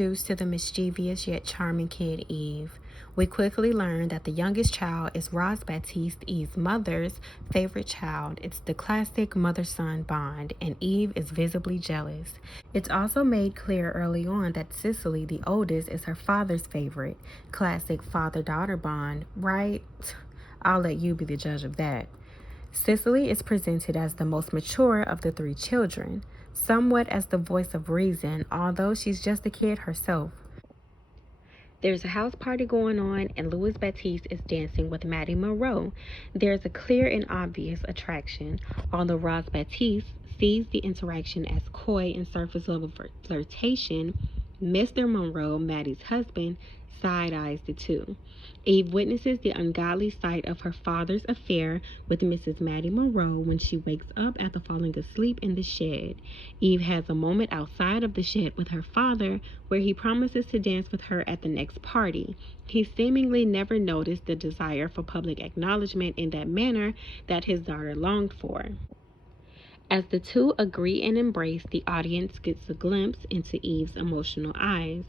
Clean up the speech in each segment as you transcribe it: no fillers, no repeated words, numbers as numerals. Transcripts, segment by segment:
introduced to the mischievous yet charming kid Eve. We quickly learn that the youngest child is Roz Batiste, Eve's mother's favorite child. It's the classic mother-son bond, and Eve is visibly jealous. It's also made clear early on that Sicily, the oldest, is her father's favorite. Classic father-daughter bond, right? I'll let you be the judge of that. Sicily is presented as the most mature of the three children, somewhat as the voice of reason, although she's just a kid herself. There's a house party going on, and Louis Batiste is dancing with Maddie Monroe. There's a clear and obvious attraction, although Roz Batiste sees the interaction as coy and surface level flirtation. Mr. Monroe, Maddie's husband, side eyes the two. Eve witnesses the ungodly sight of her father's affair with Mrs. Maddie Monroe when she wakes up after falling asleep in the shed. Eve has a moment outside of the shed with her father where he promises to dance with her at the next party. He seemingly never noticed the desire for public acknowledgement in that manner that his daughter longed for. As the two agree and embrace, the audience gets a glimpse into Eve's emotional eyes.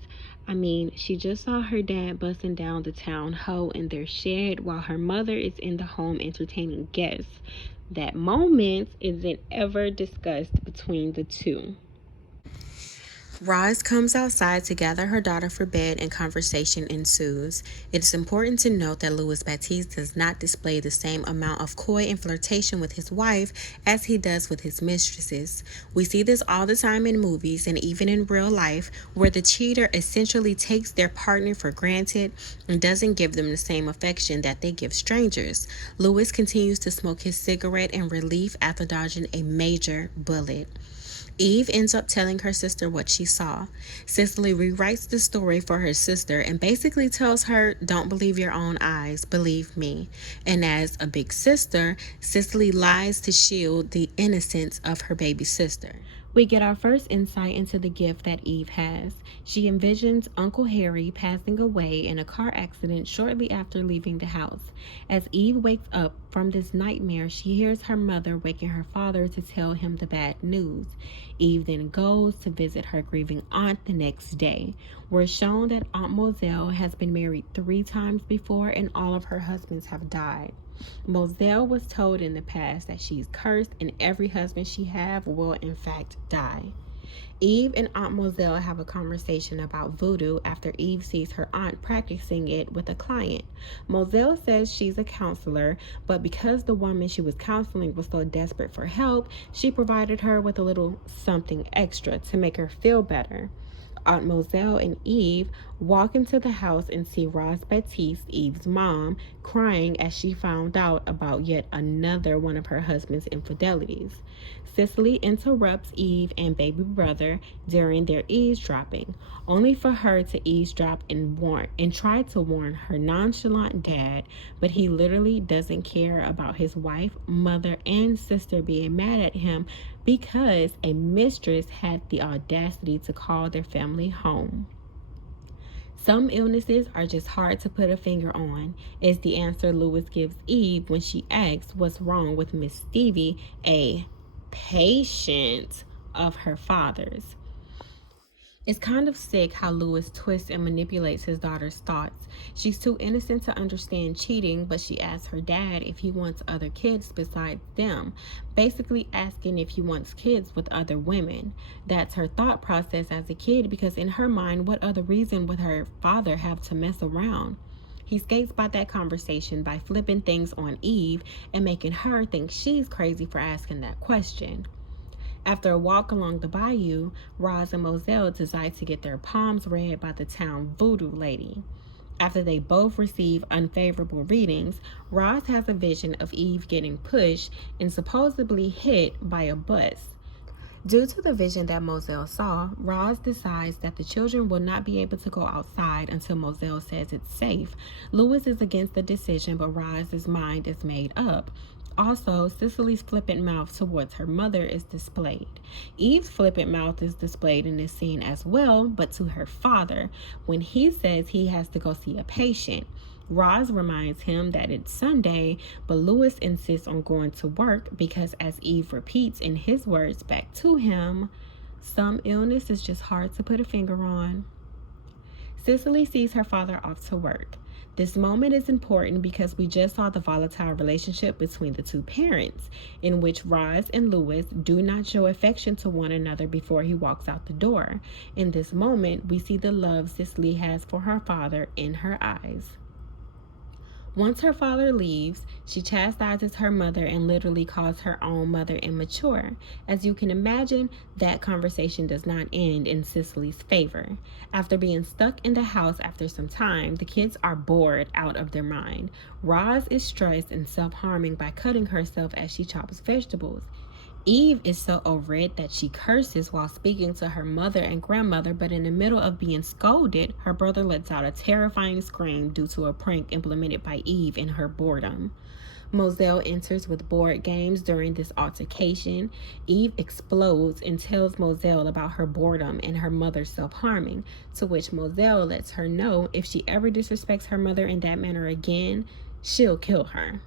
I mean, she just saw her dad busting down the town hoe in their shed while her mother is in the home entertaining guests. That moment isn't ever discussed between the two. Roz comes outside to gather her daughter for bed and conversation ensues. It is important to note that Louis Batiste does not display the same amount of coy and flirtation with his wife as he does with his mistresses. We see this all the time in movies and even in real life, where the cheater essentially takes their partner for granted and doesn't give them the same affection that they give strangers. Louis continues to smoke his cigarette in relief after dodging a major bullet. Eve ends up telling her sister what she saw. Sicily rewrites the story for her sister and basically tells her, don't believe your own eyes, believe me. And as a big sister, Sicily lies to shield the innocence of her baby sister. We get our first insight into the gift that Eve has. She envisions Uncle Harry passing away in a car accident shortly after leaving the house. As Eve wakes up from this nightmare, she hears her mother waking her father to tell him the bad news. Eve then goes to visit her grieving aunt the next day. We're shown that Aunt Mozelle has been married 3 times before and all of her husbands have died. Mozelle was told in the past that she's cursed and every husband she have will in fact die. Eve and Aunt Mozelle have a conversation about voodoo after Eve sees her aunt practicing it with a client. Mozelle says she's a counselor, but because the woman she was counseling was so desperate for help, she provided her with a little something extra to make her feel better. Aunt Mozelle and Eve walk into the house and see Roz Batiste, Eve's mom, crying as she found out about yet another one of her husband's infidelities. Sicily interrupts Eve and baby brother during their eavesdropping, only for her to eavesdrop and try to warn her nonchalant dad, but he literally doesn't care about his wife, mother, and sister being mad at him because a mistress had the audacity to call their family home. Some illnesses are just hard to put a finger on, is the answer Louis gives Eve when she asks what's wrong with Miss Stevie, a patient of her father's. It's kind of sick how Louis twists and manipulates his daughter's thoughts. She's too innocent to understand cheating, but she asks her dad if he wants other kids besides them, basically asking if he wants kids with other women. That's her thought process as a kid, because in her mind, what other reason would her father have to mess around? He skates by that conversation by flipping things on Eve and making her think she's crazy for asking that question. After a walk along the bayou, Roz and Mozelle decide to get their palms read by the town voodoo lady. After they both receive unfavorable readings, Roz has a vision of Eve getting pushed and supposedly hit by a bus. Due to the vision that Mozelle saw, Roz decides that the children will not be able to go outside until Mozelle says it's safe. Louis is against the decision, but Roz's mind is made up. Also, Sicily's flippant mouth towards her mother is displayed. Eve's flippant mouth is displayed in this scene as well, but to her father, when he says he has to go see a patient. Roz reminds him that it's Sunday, but Louis insists on going to work because, as Eve repeats in his words back to him, some illness is just hard to put a finger on. Sicily sees her father off to work. This moment is important because we just saw the volatile relationship between the two parents, in which Roz and Louis do not show affection to one another before he walks out the door. In this moment, we see the love Sicily has for her father in her eyes. Once her father leaves, she chastises her mother and literally calls her own mother immature. As you can imagine, that conversation does not end in Sicily's favor. After being stuck in the house after some time, the kids are bored out of their mind. Roz is stressed and self-harming by cutting herself as she chops vegetables. Eve is so over it that she curses while speaking to her mother and grandmother, but in the middle of being scolded, her brother lets out a terrifying scream due to a prank implemented by Eve in her boredom. Mozelle enters with board games during this altercation. Eve explodes and tells Mozelle about her boredom and her mother self-harming, to which Mozelle lets her know if she ever disrespects her mother in that manner again, she'll kill her.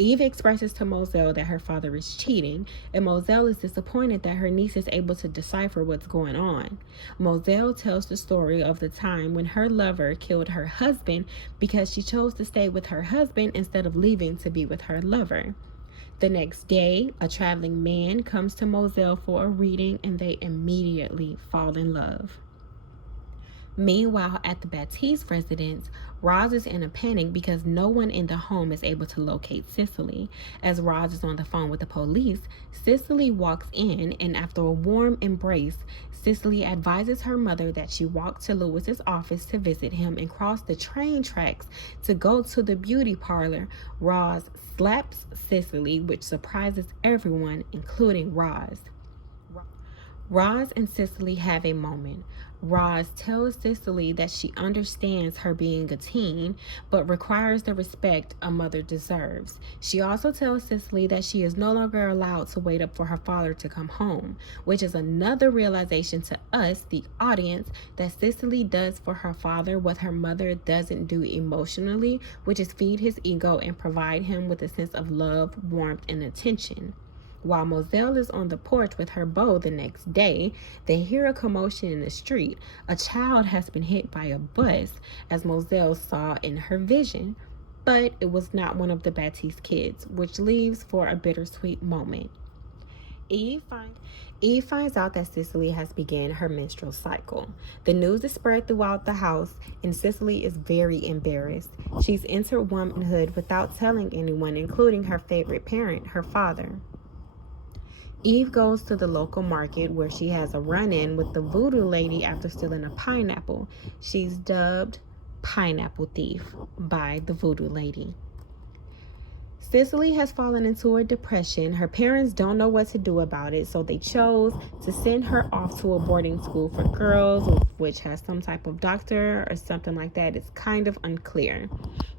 Eve expresses to Mozelle that her father is cheating, and Mozelle is disappointed that her niece is able to decipher what's going on. Mozelle tells the story of the time when her lover killed her husband because she chose to stay with her husband instead of leaving to be with her lover. The next day, a traveling man comes to Mozelle for a reading, and they immediately fall in love. Meanwhile, at the Batiste residence, Roz is in a panic because no one in the home is able to locate Sicily. As Roz is on the phone with the police, Sicily walks in, and after a warm embrace, Sicily advises her mother that she walked to Lewis's office to visit him and cross the train tracks to go to the beauty parlor. Roz slaps Sicily, which surprises everyone, including Roz. Roz and Sicily have a moment. Roz tells Sicily that she understands her being a teen, but requires the respect a mother deserves. She also tells Sicily that she is no longer allowed to wait up for her father to come home, which is another realization to us, the audience, that Sicily does for her father what her mother doesn't do emotionally, which is feed his ego and provide him with a sense of love, warmth, and attention. While Mozelle is on the porch with her beau the next day, they hear a commotion in the street. A child has been hit by a bus, as Mozelle saw in her vision. But it was not one of the Batiste kids, which leaves for a bittersweet moment. Eve finds out that Sicily has begun her menstrual cycle. The news is spread throughout the house, and Sicily is very embarrassed. She's entered womanhood without telling anyone, including her favorite parent, her father. Eve goes to the local market where she has a run-in with the Voodoo lady after stealing a pineapple. She's dubbed Pineapple Thief by the Voodoo lady. Sicily has fallen into a depression. Her parents don't know what to do about it, so they chose to send her off to a boarding school for girls, which has some type of doctor or something like that. It's kind of unclear.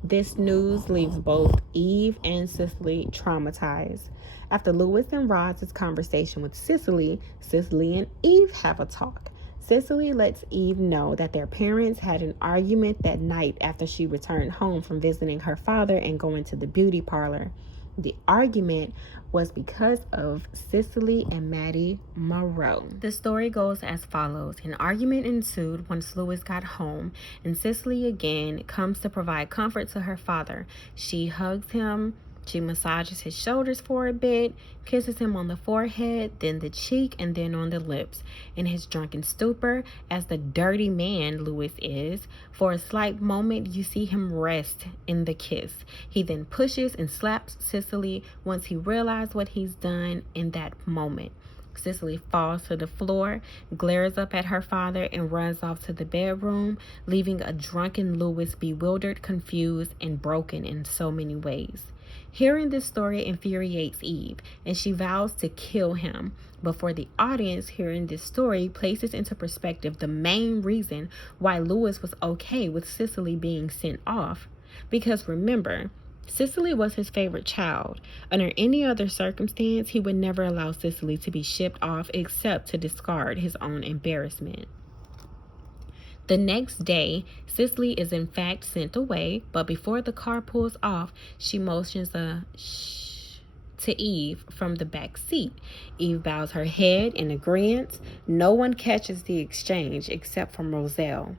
This news leaves both Eve and Sicily traumatized. After Louis and Roz's conversation with Sicily, Sicily and Eve have a talk. Sicily lets Eve know that their parents had an argument that night after she returned home from visiting her father and going to the beauty parlor. The argument was because of Sicily and Maddie Moreau. The story goes as follows. An argument ensued once Louis got home, and Sicily again comes to provide comfort to her father. She hugs him. She massages his shoulders for a bit, kisses him on the forehead, then the cheek, and then on the lips. In his drunken stupor, as the dirty man Louis is, for a slight moment you see him rest in the kiss. He then pushes and slaps Sicily once he realizes what he's done in that moment. Sicily falls to the floor, glares up at her father, and runs off to the bedroom, leaving a drunken Louis bewildered, confused, and broken in so many ways. Hearing this story infuriates Eve, and she vows to kill him. But for the audience, hearing this story places into perspective the main reason why Louis was okay with Sicily being sent off. Because remember, Sicily was his favorite child. Under any other circumstance, he would never allow Sicily to be shipped off except to discard his own embarrassment. The next day, Sicily is in fact sent away, but before the car pulls off, she motions a shh to Eve from the back seat. Eve bows her head in agreement. No one catches the exchange except for Mozelle.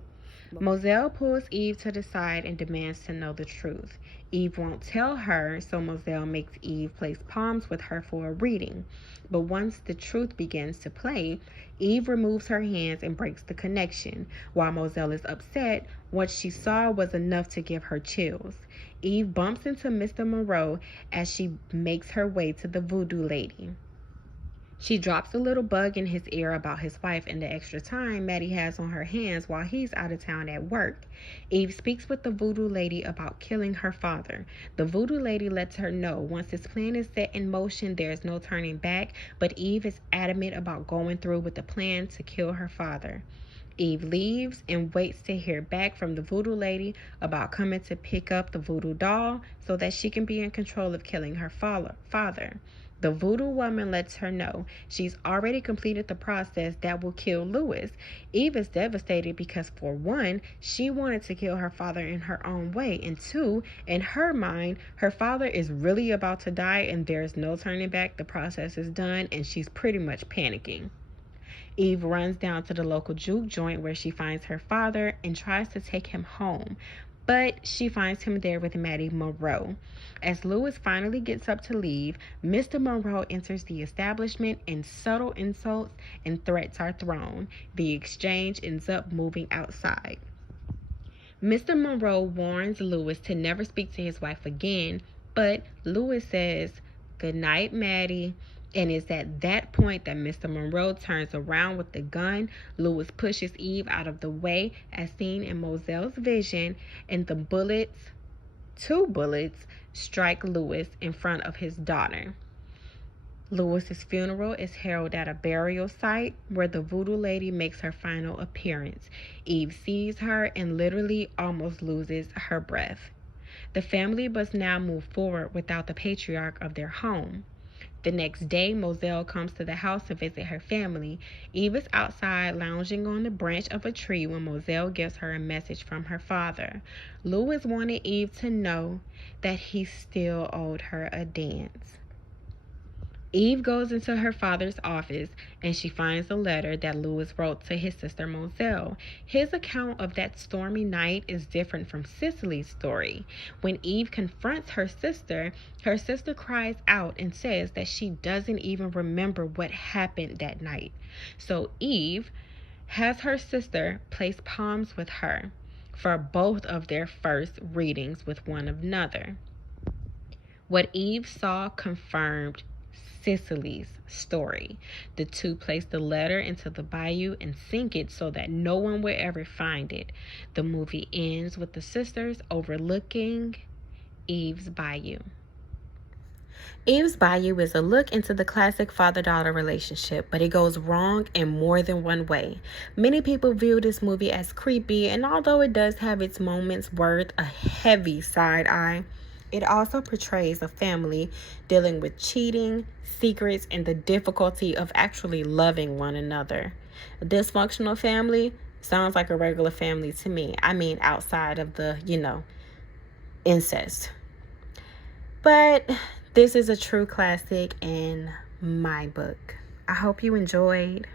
Mozelle pulls Eve to the side and demands to know the truth. Eve won't tell her, so Mozelle makes Eve place palms with her for a reading. But once the truth begins to play, Eve removes her hands and breaks the connection. While Mozelle is upset, what she saw was enough to give her chills. Eve bumps into Mr. Monroe as she makes her way to the voodoo lady. She drops a little bug in his ear about his wife and the extra time Maddie has on her hands while he's out of town at work. Eve speaks with the voodoo lady about killing her father. The voodoo lady lets her know once his plan is set in motion, there's no turning back, but Eve is adamant about going through with the plan to kill her father. Eve leaves and waits to hear back from the voodoo lady about coming to pick up the voodoo doll so that she can be in control of killing her father. The voodoo woman lets her know she's already completed the process that will kill Lewis. Eve is devastated because, for one, she wanted to kill her father in her own way, and two, in her mind, her father is really about to die and there's no turning back. The process is done, and she's pretty much panicking. Eve runs down to the local juke joint where she finds her father and tries to take him home, but she finds him there with Maddie Monroe. As Lewis finally gets up to leave, Mr. Monroe enters the establishment and subtle insults and threats are thrown. The exchange ends up moving outside. Mr. Monroe warns Lewis to never speak to his wife again, but Lewis says, "Good night, Maddie." And it's at that point that Mr. Monroe turns around with the gun. Lewis pushes Eve out of the way, as seen in Mozelle's vision, and two bullets, strike Lewis in front of his daughter. Lewis's funeral is held at a burial site where the voodoo lady makes her final appearance. Eve sees her and literally almost loses her breath. The family must now move forward without the patriarch of their home. The next day, Mozelle comes to the house to visit her family. Eve is outside lounging on the branch of a tree when Mozelle gives her a message from her father. Lewis wanted Eve to know that he still owed her a dance. Eve goes into her father's office and she finds a letter that Lewis wrote to his sister Mozelle. His account of that stormy night is different from Sicily's story. When Eve confronts her sister cries out and says that she doesn't even remember what happened that night. So Eve has her sister place palms with her for both of their first readings with one another. What Eve saw confirmed Sicily's story. The two place the letter into the bayou and sink it so that no one will ever find it. The movie ends with the sisters overlooking Eve's bayou. Eve's Bayou is a look into the classic father-daughter relationship, but it goes wrong in more than one way. Many people view this movie as creepy, and although it does have its moments worth a heavy side eye, it also portrays a family dealing with cheating, secrets, and the difficulty of actually loving one another. A dysfunctional family sounds like a regular family to me. I mean, outside of the, incest. But this is a true classic in my book. I hope you enjoyed.